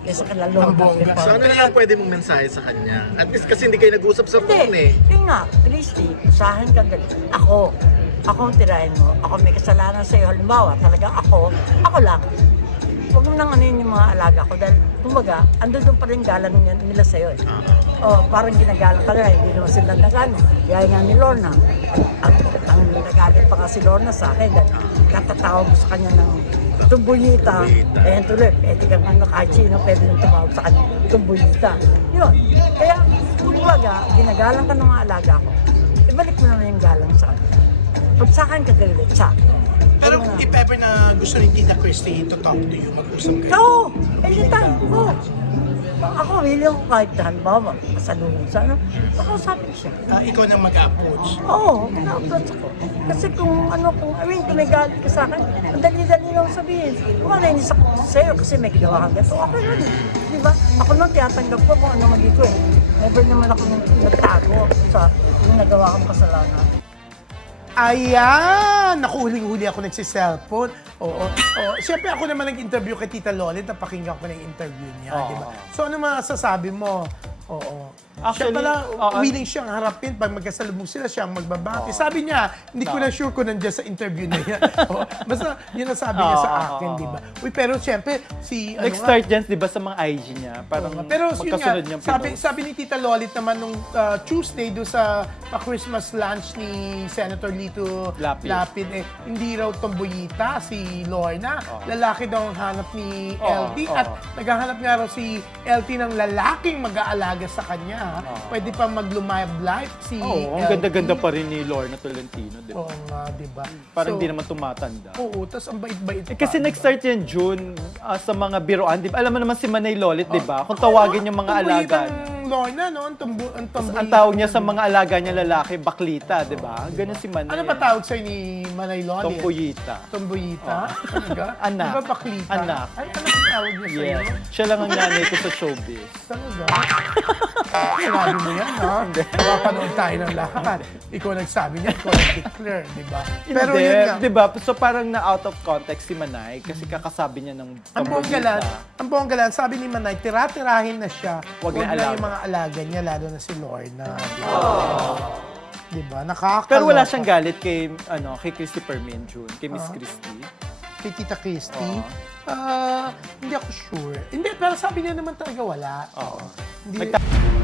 kaysa kala Lord. So ano na lang pwede mong mensahe sa kanya? At least kasi hindi kayo nag-usap sa phone eh. Yun nga, Christy, usahan ka galit. Ako ang tirahin mo. Ako may kasalanan sa'yo. Halimbawa, talagang ako lang. Huwag mo nang anuin yung mga alaga ko dahil, kumbaga, andun pa rin galang nila sa'yo eh. Parang ginagalang ka na, hindi naman sila nagano. Gaya nga ni Lorna. Ang nagalit pa nga si Lorna sa akin dahil katatawag sa kanya ng tumbuyita. Eh, tuloy, pwede kang kahit sino, pwede nang tumawag sa kanya, tumbuyita. Yun. Kaya, kumbaga, ginagalang ka ng mga alaga ko. Ibalik mo naman yung galang sa akin. Pag sa akin ka galit, sa akin. Pero if ever na gusto ni Tita Christy to talk to you, mag-usap kayo. Oo! Anytime! Oo! Ako, willing ako kahit halimbawa, masalunod sa ano, makausapin siya. Ikaw nang mag-approach. Oo, mag-approach ako. Kasi kung kung may galit ka sa akin, ang dali-dali lang sabihin. Kung ano yung isa ko sa'yo kasi may ginawa kang gato, okay lang. Di ba? Ako nang tiyatanggap ko kung ano magiging ko eh. Never naman ako nagtago sa yung nagawa kong kasalanan. Ayan! Naku, huling-huli ako nagsiselfone. Oo. Siyempre ako naman nag-interview kay Tita Lolit, napakinggan ko na yung interview niya, di ba? So ano masasabi mo? Oo. Actually, siya pala, willing siyang harapin pag magkasalubong sila, siyang magbabati. Sabi niya, hindi ko na sure kung nandiyan sa interview na yan. Basta yun ang sabi niya sa akin, di ba? Uy, pero siyempre, si... Nag-start dyan, di ba, sa mga IG niya. Parang pero yun nga, magkasunod niyang sabi ni Tita Lolit naman nung Tuesday doon sa Christmas lunch ni Senator Lito Lapid, hindi raw tomboyita si Lorna. Lalaki daw ang hanap ni LT at naghahanap nga raw si LT ng lalaking mag-aalaga sa kanya. Pwede pa mag-lumayab life si ang LT. ganda-ganda pa rin ni Lorna Tolentino, di ba? Oo nga, di ba? Parang hindi naman tumatanda. Oo, tapos ang bait-bait pa. Kasi nag-start yan June sa mga biroan, di ba? Alam mo naman si Manay Lolit, di ba? Kung tawagin yung mga alaga. Lorna, no? Ang tomboyita. Ang tawag niya sa mga alaga niya lalaki, baklita, di ba? Ganun si Manay. Ano pa tawag sa'yo ni Manay Lolit? Tomboyita. Tomboyita? Talaga? Anak. Di ba baklita? Anak. Ay, anak ang tawag niya sa'yo? Yes. Siya lang ang nanay ko sa showbiz. Talaga? Sinabi mo yan, ha? Mapanood tayo ng lahat. Ikaw nagsabi niya, ikaw nag-declare, di ba? Pero Hindi, yun nga, di ba? So parang na out of context si Manay kasi kakasabi niya ng ang buong galan, sabi ni Manay, tira-tirahin na siya. Wag na na alaga. yung mga alaga niya, lalo na si Lorna. Di ba? Nakakaloka. Pero wala siyang galit kay Christy Permin June, kay Miss Christy. Kay Tita Christy. Hindi ako sure. Hindi, pero sabi niya naman talaga wala. Oo. Hindi,